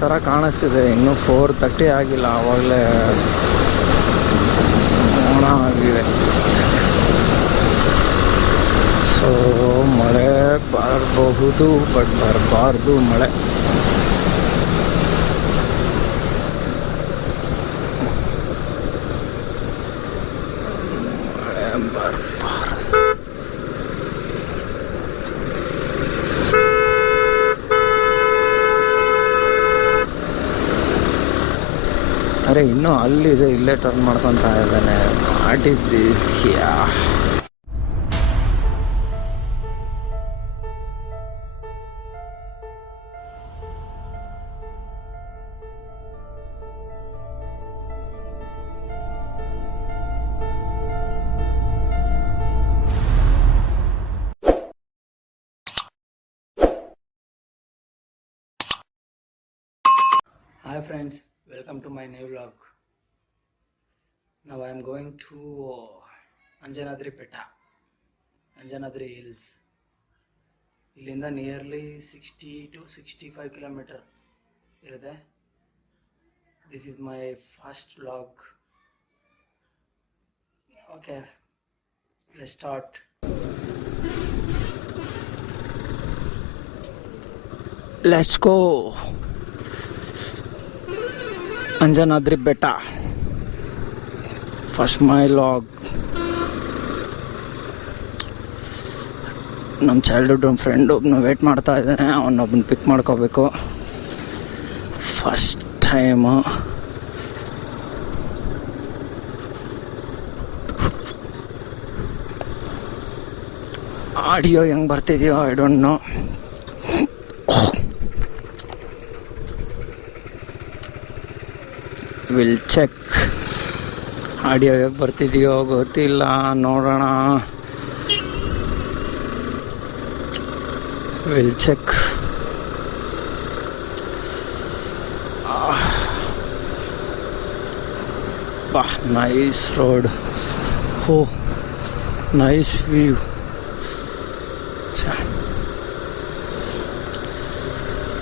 ಥರ ಕಾಣಿಸ್ತಿದೆ. ಇನ್ನೂ 4:30 ಆಗಿಲ್ಲ, ಆವಾಗಲೇ ಮೋಡ ಆಗಿದೆ. ಸೊ ಮಳೆ ಬರಬಹುದು, ಬಟ್ ಬರಬಾರ್ದು ಮಳೆ. ಅರೆ ಇನ್ನೂ ಅಲ್ಲಿದೆ, ಇಲ್ಲೇ ಟರ್ನ್ ಮಾಡ್ಕೊತಾ ಇದ್ದಾನೆ. ಮಾಡಿದ್ದೀಸ್ಯಾ Hi friends, welcome to my new vlog. Now I am going to Anjanadri Betta, Anjanadri Hills. Illinda nearly 60 to 65 kilometer irade. This is my first vlog. Okay, let's start. Let's go. Anjanadri ಬೆಟ್ಟ, ಫಸ್ಟ್ ಮೈ ಲಾಗ್. ನಮ್ಮ childhood friend ಒಬ್ಬನು wait ಮಾಡ್ತಾ ಇದ್ದಾನೆ, ಅವನೊಬ್ಬನ pick ಮಾಡ್ಕೋಬೇಕು. First time. Audio ಹೆಂಗೆ ಬರ್ತಿದೆಯೋ I don't know. Will check. Audio ಹೇಗೆ ಬರ್ತಿದೆಯೋ ಗೊತ್ತಿಲ್ಲ, ನೋಡೋಣ. Will check. ಬಾ, ನೈಸ್ ರೋಡ್. ಹೋ, ನೈಸ್ ವ್ಯೂ.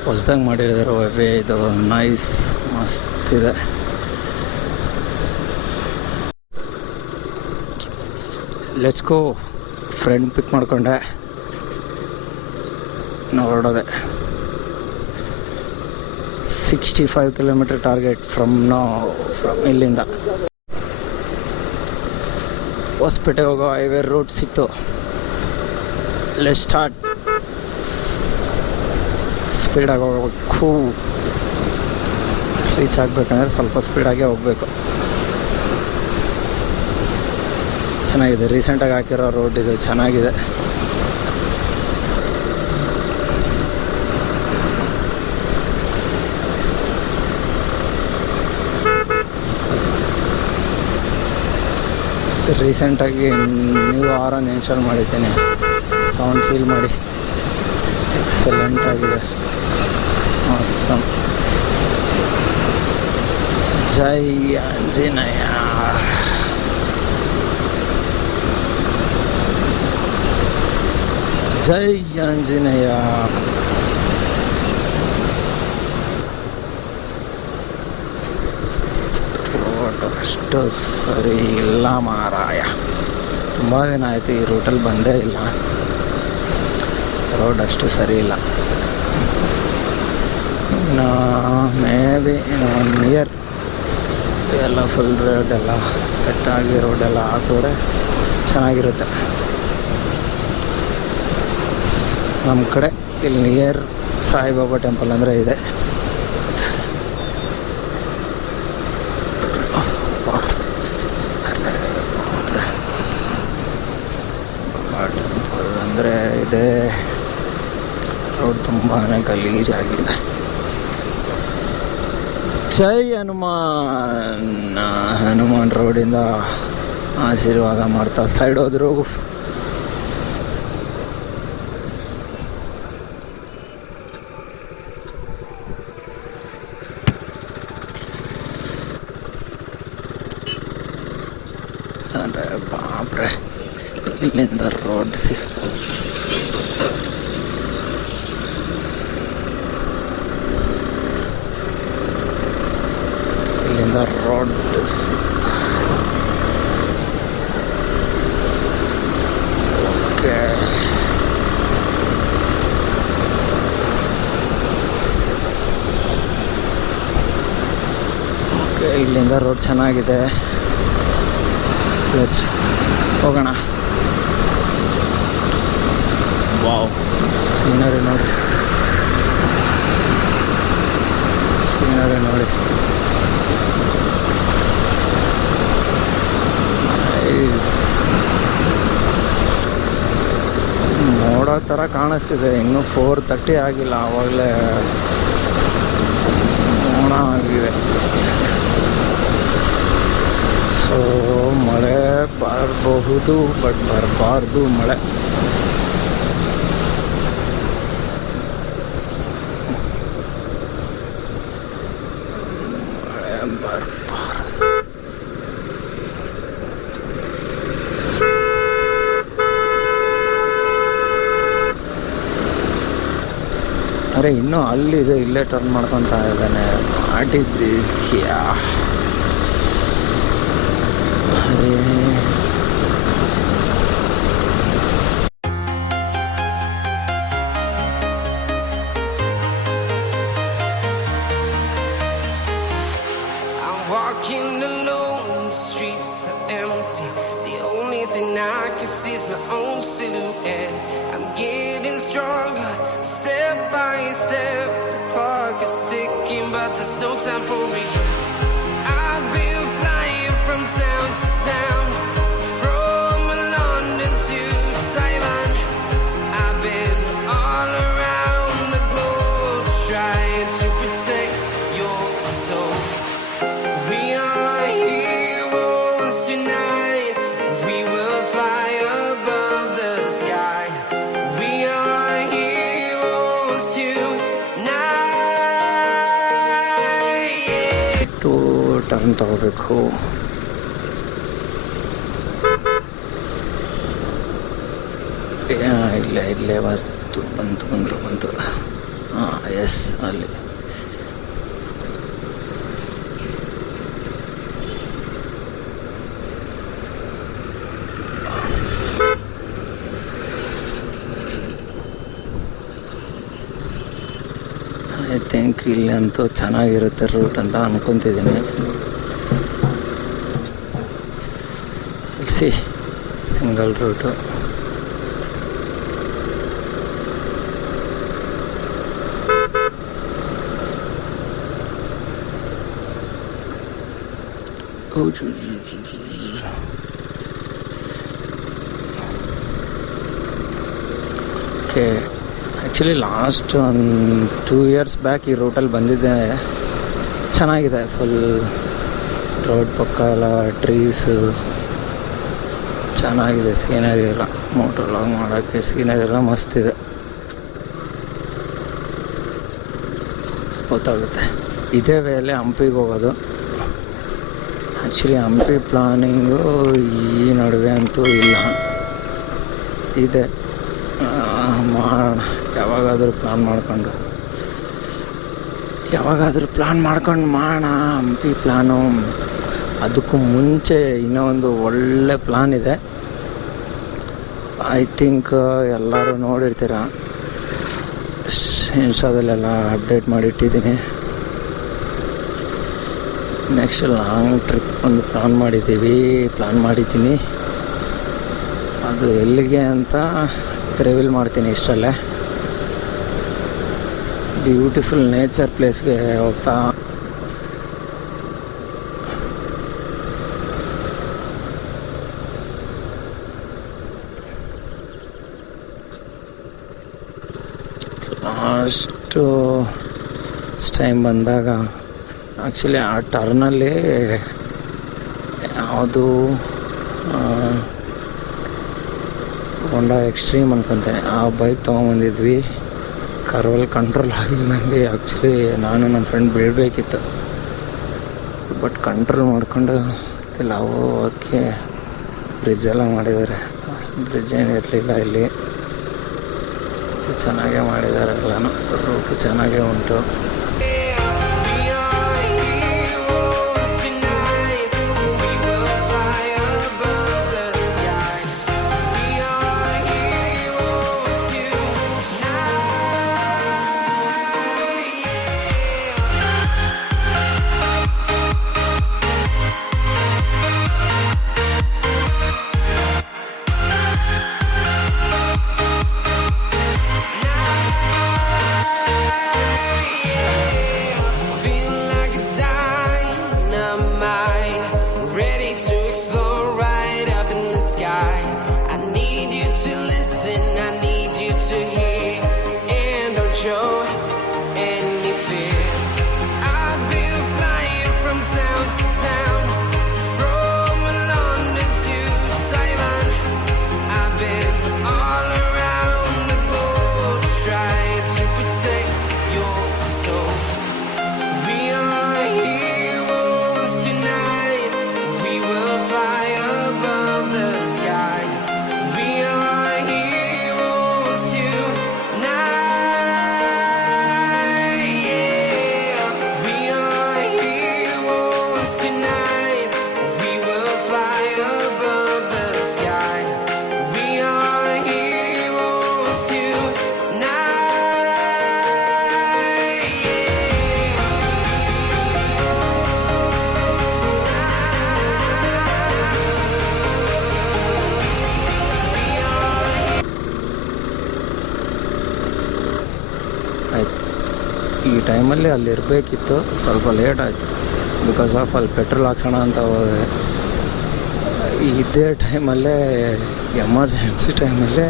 ಹೊಸ್ದಾಗಿ ಮಾಡಿರೋದು ವೇ ಇದು, ನೈಸ್, ಮಸ್ತ್ ಇದೆ. Let's go. ಫ್ರೆಂಡ್ ಪಿಕ್ ಮಾಡಿಕೊಂಡೆ, ನಾವು ಹೊರಡೋದೆ. 65 ಕಿಲೋಮೀಟರ್ ಟಾರ್ಗೆಟ್ ಫ್ರಮ್ ಇಲ್ಲಿಂದ. ಹೊಸಪೇಟೆ ಹೋಗೋ ಹೈವೇ ರೂಟ್ ಸಿಕ್ತು. Let's start. ಸ್ಪೀಡಾಗಿ ಹೋಗ್ಬೇಕು. ರೀಚ್ ಆಗಬೇಕಂದ್ರೆ ಸ್ವಲ್ಪ ಸ್ಪೀಡಾಗೆ ಹೋಗಬೇಕು. ಚೆನ್ನಾಗಿದೆ, ರೀಸೆಂಟಾಗಿ ಹಾಕಿರೋ ರೋಡ್ ಇದು, ಚೆನ್ನಾಗಿದೆ. ರೀಸೆಂಟಾಗಿ ನ್ಯೂ ಆರನ್ ಇನ್ಸ್ಟಾಲ್ ಮಾಡಿದ್ದೀನಿ. ಸೌಂಡ್ ಫೀಲ್ ಮಾಡಿ, ಎಕ್ಸಲೆಂಟ್ ಆಗಿದೆ. ಆಸಮ್. ಜೈ ಆಂಜನೇಯ. ಜೈ ಆಂಜನೇಯ. ರೋಡ್ ಅಷ್ಟು ಸರಿ ಇಲ್ಲ ಮಾರಾಯ. ತುಂಬ ದಿನ ಆಯಿತು ಈ ರೂಟಲ್ಲಿ ಬಂದೇ ಇಲ್ಲ. ರೋಡ್ ಅಷ್ಟು ಸರಿ ಇಲ್ಲ. ಇನ್ನು ಮೇ ಬಿ 1 ಇಯರ್ ಎಲ್ಲ ಫುಲ್ ರೋಡೆಲ್ಲ ಸೆಟ್ಟಾಗಿ ರೋಡೆಲ್ಲ ಹಾಕಿದ್ರೆ ಚೆನ್ನಾಗಿರುತ್ತೆ. ನಮ್ಮ ಕಡೆ ಇಲ್ಲಿ ನಿಯರ್ ಸಾಯಿಬಾಬಾ ಟೆಂಪಲ್ ಅಂದರೆ ಇದೆ. ಟೆಂಪಲ್ ಅಂದರೆ ಇದೆ. ರೋಡ್ ತುಂಬಾ ಗಲೀಜಾಗಿದೆ. ಜೈ ಹನುಮಾನ್ ರೋಡಿಂದ ಆಶೀರ್ವಾದ ಮಾಡ್ತಾ ಸೈಡ್ ಹೋದ್ರು. ಅಂದರೆ ಬಾಪ್ರೆ, ಇಲ್ಲಿಂದ ರೋಡ್ ಇಲ್ಲಿಂದ ರೋಡ್ ಓಕೆ. ಓಕೆ, ಇಲ್ಲಿಂದ ರೋಡ್ ಚೆನ್ನಾಗಿದೆ. ಲೆಟ್ಸ್ ಹೋಗೋಣ. ವಾವ್, ಸೀನರಿ ನೋಡಿ, ಸೀನರಿ ನೋಡಿ. ನೋಡೋ ಥರ ಕಾಣಿಸ್ತಿದೆ. ಇನ್ನೂ 4:30 ಆಗಿಲ್ಲ, ಆವಾಗಲೇ ಮೋಡ ಆಗಿದೆ. ಸೊ ಮಳೆ ಬರಬಹುದು, ಬಟ್ ಬರಬಾರ್ದು ಮಳೆ. ಅರೆ ಇನ್ನೂ ಅಲ್ಲಿದೆ, ಇಲ್ಲೇ ಟರ್ನ್ ಮಾಡ್ಕೊತಾ ಇದ್ದಾನೆ. ಮಾಡಿದ್ಯಾ ಅರೆ Walking alone, the streets are empty. The only thing I can see is my own silhouette. I'm getting stronger, step by step. The clock is ticking, but there's no time for regrets. I've been flying from town to town, from London to Taiwan. I've been all around the globe, trying to protect your soul. We are heroes tonight. We will fly above the sky. We are heroes tonight. Yeah. Turn ತಗೋಬೇಕು. ಇಲ್ಲೇ ಬಂತು. ಹಾಂ, ಎಸ್, ಅಲ್ಲಿ. I think ಇಲ್ಲಂತೂ ಚೆನ್ನಾಗಿರುತ್ತೆ route ಅಂತ ಅನ್ಕೊತಿದ್ದೀನಿ. ಸಿ single route. Okay, actually last ಒಂದು 2 years ಬ್ಯಾಕ್ ಈ ರೂಟಲ್ಲಿ ಬಂದಿದ್ದೆ. ಚೆನ್ನಾಗಿದೆ, ಫುಲ್ ರೋಡ್ ಪಕ್ಕ ಎಲ್ಲ ಟ್ರೀಸು ಚೆನ್ನಾಗಿದೆ. ಸೀನರಿ ಎಲ್ಲ ಮೋಟರ್ ಲಾಗ್ ಮಾಡೋಕ್ಕೆ ಸೀನರಿ ಎಲ್ಲ ಮಸ್ತಿದೆ, ಗೊತ್ತಾಗುತ್ತೆ. ಇದೇ ವೇಳೆ ಹಂಪಿಗೆ ಹೋಗೋದು. ಆ್ಯಕ್ಚುಲಿ ಹಂಪಿ ಪ್ಲಾನಿಂಗು ಈ ನಡುವೆ ಅಂತೂ ಇಲ್ಲ, ಇದೆ. ಮಾಡೋಣ, ಯಾವಾಗಾದರೂ ಪ್ಲ್ಯಾನ್ ಮಾಡ್ಕೊಂಡು ಮಾಡೋಣ ಹಂಪಿ ಪ್ಲ್ಯಾನು. ಅದಕ್ಕೂ ಮುಂಚೆ ಇನ್ನೂ ಒಂದು ಒಳ್ಳೆ ಪ್ಲ್ಯಾನ್ ಇದೆ. ಐ ಥಿಂಕ್ ಎಲ್ಲರೂ ನೋಡಿರ್ತೀರ, ಇನ್ಸ್ಟಾದಲ್ಲೆಲ್ಲ ಅಪ್ಡೇಟ್ ಮಾಡಿಟ್ಟಿದ್ದೀನಿ. ನೆಕ್ಸ್ಟ್ ಲಾಂಗ್ ಟ್ರಿಪ್ ಒಂದು ಪ್ಲ್ಯಾನ್ ಮಾಡಿದ್ದೀನಿ. ಅದು ಎಲ್ಲಿಗೆ ಅಂತ ರಿವೀಲ್ ಮಾಡ್ತೀನಿ ಇಷ್ಟರಲ್ಲೇ. ಬ್ಯೂಟಿಫುಲ್ ನೇಚರ್ ಪ್ಲೇಸ್ಗೆ ಹೋಗ್ತಾ ಲಾಸ್ಟು ಟೈಮ್ ಬಂದಾಗ ಆ್ಯಕ್ಚುಲಿ ಆ ಟರ್ನಲ್ಲಿ ಯಾವುದು ಹೋಂಡಾ ಎಕ್ಸ್ಟ್ರೀಮ್ ಅನ್ಕೊತೇನೆ, ಆ ಬೈಕ್ ತೊಗೊಂಬಂದಿದ್ವಿ. ಕರ್ವಲ್ಲಿ ಕಂಟ್ರೋಲ್ ಆಗಿಲ್ಲ ನನಗೆ. ಆ್ಯಕ್ಚುಲಿ ನಾನು ನಮ್ಮ ಫ್ರೆಂಡ್ ಬೀಳಬೇಕಿತ್ತು, ಬಟ್ ಕಂಟ್ರೋಲ್ ಮಾಡಿಕೊಂಡು ಇಲ್ಲ. ಓಕೆ, ಬ್ರಿಡ್ಜೆಲ್ಲ ಮಾಡಿದ್ದಾರೆ. ಬ್ರಿಡ್ಜ್ ಏನು ಇರಲಿಲ್ಲ ಇಲ್ಲಿ, ಚೆನ್ನಾಗೇ ಮಾಡಿದ್ದಾರೆ ಎಲ್ಲನೂ. ರೂಟು ಚೆನ್ನಾಗೇ ಉಂಟು. We are heroes tonight. ಟೈಮಲ್ಲಿ ಅಲ್ಲಿ ಇರಬೇಕಿತ್ತು, ಸ್ವಲ್ಪ ಲೇಟ್ ಆಯಿತು ಬಿಕಾಸ್ ಆಫ್ ಅಲ್ಲಿ ಪೆಟ್ರೋಲ್ ಹಾಕ್ಸೋಣ ಅಂತ ಹೋದೆ. ಇದೇ ಟೈಮಲ್ಲೇ ಎಮರ್ಜೆನ್ಸಿ ಟೈಮಲ್ಲೇ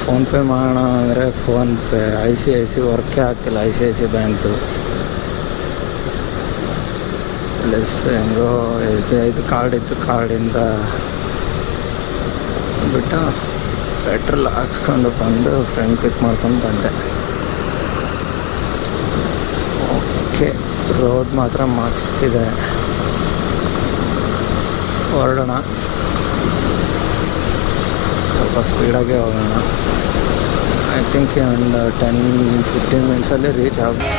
ಫೋನ್ಪೇ ಮಾಡೋಣ ಅಂದರೆ ಫೋನ್ಪೇ ICICI ವರ್ಕೇ ಆಗ್ತಿಲ್ಲ, ICICI ಬ್ಯಾಂಕ್ದು. ಪ್ಲಸ್ ಹೆಂಗೋ SBIದು ಕಾರ್ಡ್ ಇತ್ತು, ಕಾರ್ಡಿಂದ ಬಿಟ್ಟು ಪೆಟ್ರೋಲ್ ಹಾಕ್ಸ್ಕೊಂಡು ಬಂದು ಫ್ರೆಂಡ್ ಪಿಕ್ ಮಾಡ್ಕೊಂಡು ಬಂದೆ. ಓಕೆ, ರೋಡ್ ಮಾತ್ರ ಮಸ್ತಿದೆ. ಹೊರಡೋಣ, ಸ್ವಲ್ಪ ಸ್ಪೀಡಾಗೆ ಹೋಗೋಣ. ಐ ಥಿಂಕ್ ಒಂದು 10-15 ಮಿನಿಟ್ಸಲ್ಲಿ ರೀಚ್ ಆಗ್ಬೋದು.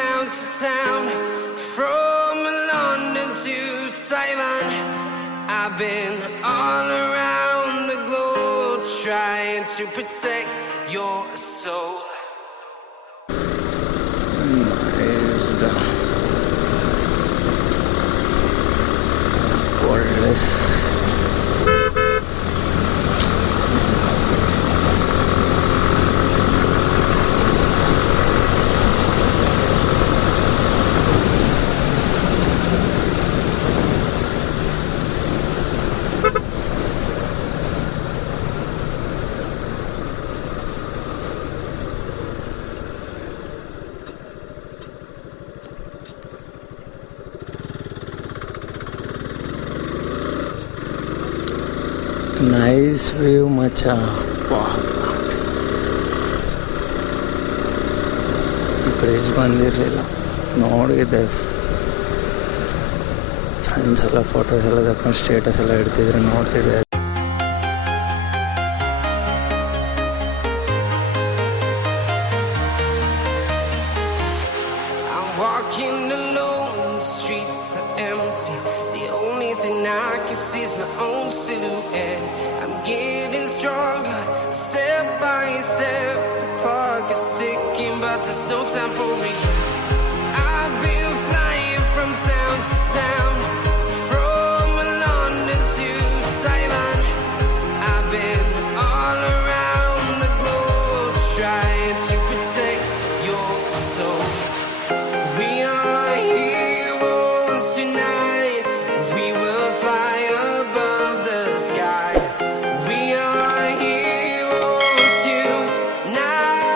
Town to town, from London to Taiwan, I've been all around the globe trying to protect your soul. Nice view ಮಚ್ಚ. ಬ್ರಿಡ್ಜ್ ಬಂದಿರಲಿಲ್ಲ, ನೋಡಿದ್ದೆ. ಫ್ರೆಂಡ್ಸ್ ಎಲ್ಲ ಫೋಟೋಸ್ ಎಲ್ಲ ತಗೊಂಡು ಸ್ಟೇಟಸ್ ಎಲ್ಲ ಇಡ್ತಿದ್ರೆ ನೋಡ್ತಿದ್ದೆ. Walking alone, the streets are empty. The only thing I can see is my own silhouette. I'm getting stronger, step by step. The clock is ticking, but there's no time for regrets. I've been flying from town to town, from London to Taiwan. I've been all around the globe trying to protect your soul. We are heroes tonight. We will fly above the sky. We are heroes tonight.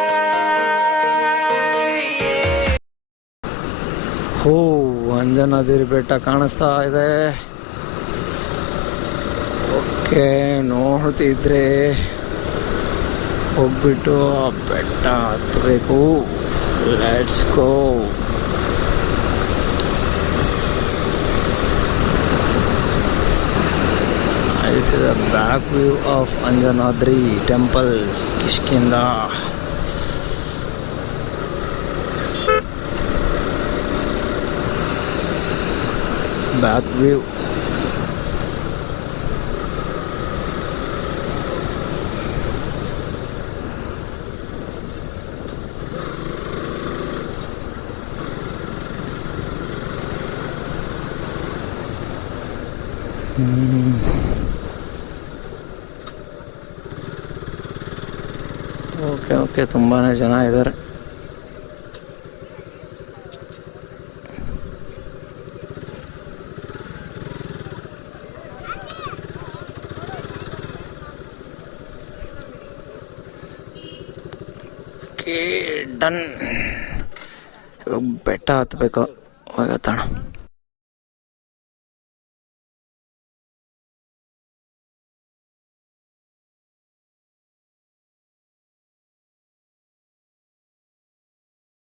Yeah. ಹೋ, ಅಂಜನಾದ್ರಿ ಬೆಟ್ಟ ಕಾಣಿಸ್ತಾ ಇದೆ. ಓಕೆ, ನೋಡ್ತಿದ್ರೆ ಹೋಗ್ಬಿಟ್ಟು ಆ ಬೆಟ್ಟ ಹತ್ತಬೇಕು. Let's go. This is a back view of Anjanadri temple, Kishkinda. Back view. Okay, ತುಂಬಾ ಜನ ಇದ್ದಾರೆ. Okay, done. ಬೆಟ್ಟ ಹತ್ತಬೇಕು, ಹೋಗತ್ತಣ.